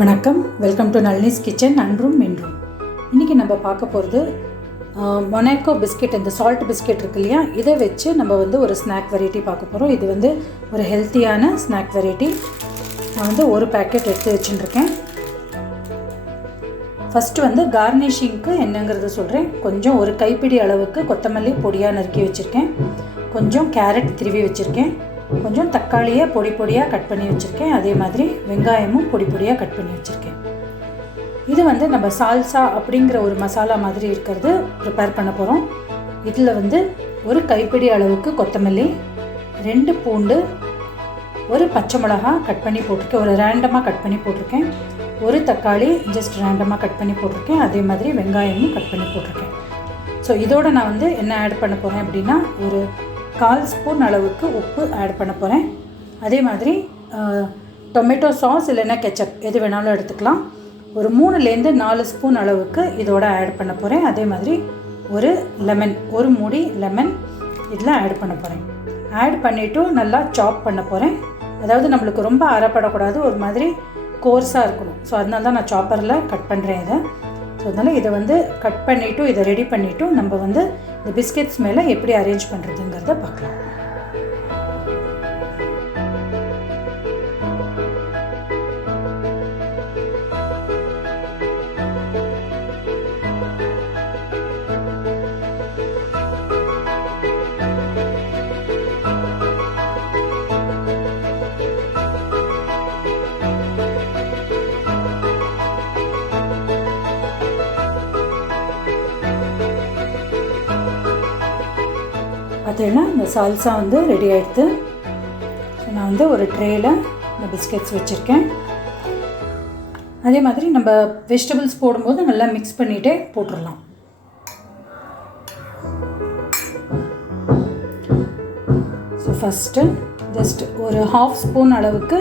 வணக்கம், welcome to Nalini's kitchen. அன்றும் இன்றும் இன்றைக்கி நம்ம பார்க்க போகிறது மொனாக்கோ பிஸ்கெட். இந்த சால்ட் பிஸ்கெட் இருக்கு இல்லையா, இதை வச்சு நம்ம ஒரு ஸ்நாக் வெரைட்டி பார்க்க போகிறோம். இது ஒரு ஹெல்த்தியான ஸ்நாக் வெரைட்டி. நான் ஒரு பேக்கெட் எடுத்து வச்சுட்டுருக்கேன். ஃபஸ்ட்டு கார்னிஷிங்க்கு என்னங்கிறத சொல்கிறேன். கொஞ்சம் ஒரு கைப்பிடி அளவுக்கு கொத்தமல்லி பொடியாக நறுக்கி வச்சுருக்கேன். கொஞ்சம் கேரட் திருவி வச்சுருக்கேன். கொஞ்சம் தக்காளியை பொடி பொடியாக கட் பண்ணி வச்சுருக்கேன். அதே மாதிரி வெங்காயமும் பொடி பொடியாக கட் பண்ணி வச்சுருக்கேன். இது நம்ம சால்சா அப்படிங்கிற ஒரு மசாலா மாதிரி இருக்கிறது ப்ரிப்பேர் பண்ண போகிறோம். இதில் ஒரு கைப்பிடி அளவுக்கு கொத்தமல்லி, 2 பூண்டு, ஒரு பச்சை மிளகா கட் பண்ணி போட்டிருக்கேன். ஒரு ரேண்டமாக கட் பண்ணி போட்டிருக்கேன். ஒரு தக்காளி ஜஸ்ட் ரேண்டமாக கட் பண்ணி போட்டிருக்கேன். அதே மாதிரி வெங்காயமும் கட் பண்ணி போட்டிருக்கேன். ஸோ இதோடு நான் என்ன ஆட் பண்ண போகிறேன் அப்படின்னா, ஒரு 1/4 ஸ்பூன் அளவுக்கு உப்பு ஆட் பண்ண போகிறேன். அதே மாதிரி டொமேட்டோ சாஸ் இல்லைன்னா கெச்சப் எது வேணாலும் எடுத்துக்கலாம். ஒரு 3லேருந்து 4 ஸ்பூன் அளவுக்கு இதோட ஆட் பண்ண போகிறேன். அதே மாதிரி ஒரு லெமன், ஒரு மூடி லெமன் இதில் ஆட் பண்ண போகிறேன். ஆட் பண்ணிவிட்டு நல்லா சாப் பண்ண போகிறேன். அதாவது நம்மளுக்கு ரொம்ப அரைப்படக்கூடாது, ஒரு மாதிரி கோர்ஸாக இருக்கணும். ஸோ அதனால தான் நான் சாப்பரில் கட் பண்ணுறேன் இதை. ஸோ அதனால் இதை கட் பண்ணிவிட்டு இதை ரெடி பண்ணிவிட்டு நம்ம இந்த பிஸ்கெட்ஸ் மேலே எப்படி அரேஞ்ச் பண்ணுறதுங்கிறத பார்க்கலாம். பார்த்தீங்கன்னா இந்த சால்சா ரெடி ஆகிடுது. நான் ஒரு ட்ரேயில் இந்த பிஸ்கெட்ஸ் வச்சுருக்கேன். அதே மாதிரி நம்ம வெஜிடபிள்ஸ் போடும்போது நல்லா மிக்ஸ் பண்ணிகிட்டே போட்டுடலாம். ஸோ ஃபஸ்ட்டு ஜஸ்ட் ஒரு 1/2 ஸ்பூன் அளவுக்கு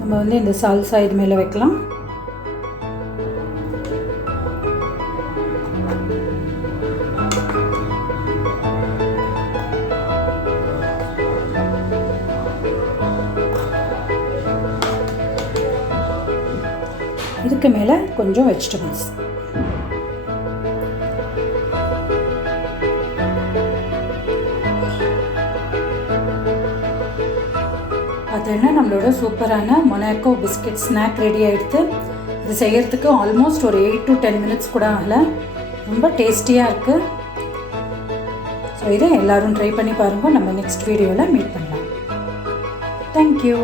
நம்ம இந்த சால்சா இது மேலே வைக்கலாம். இதுக்கு மேலே கொஞ்சம் வெஜிடபிள்ஸ். பார்த்தீங்கன்னா நம்மளோட சூப்பரான மொனாக்கோ பிஸ்கெட் ஸ்நாக் ரெடி ஆகிடுது. இது செய்கிறதுக்கு ஆல்மோஸ்ட் ஒரு 8 to 10 மினிட்ஸ் கூட ஆகலை. ரொம்ப டேஸ்டியாக இருக்குது. ஸோ இதை எல்லோரும் ட்ரை பண்ணி பாருங்கள். நம்ம நெக்ஸ்ட் வீடியோவில் மீட் பண்ணலாம். தேங்க்யூ.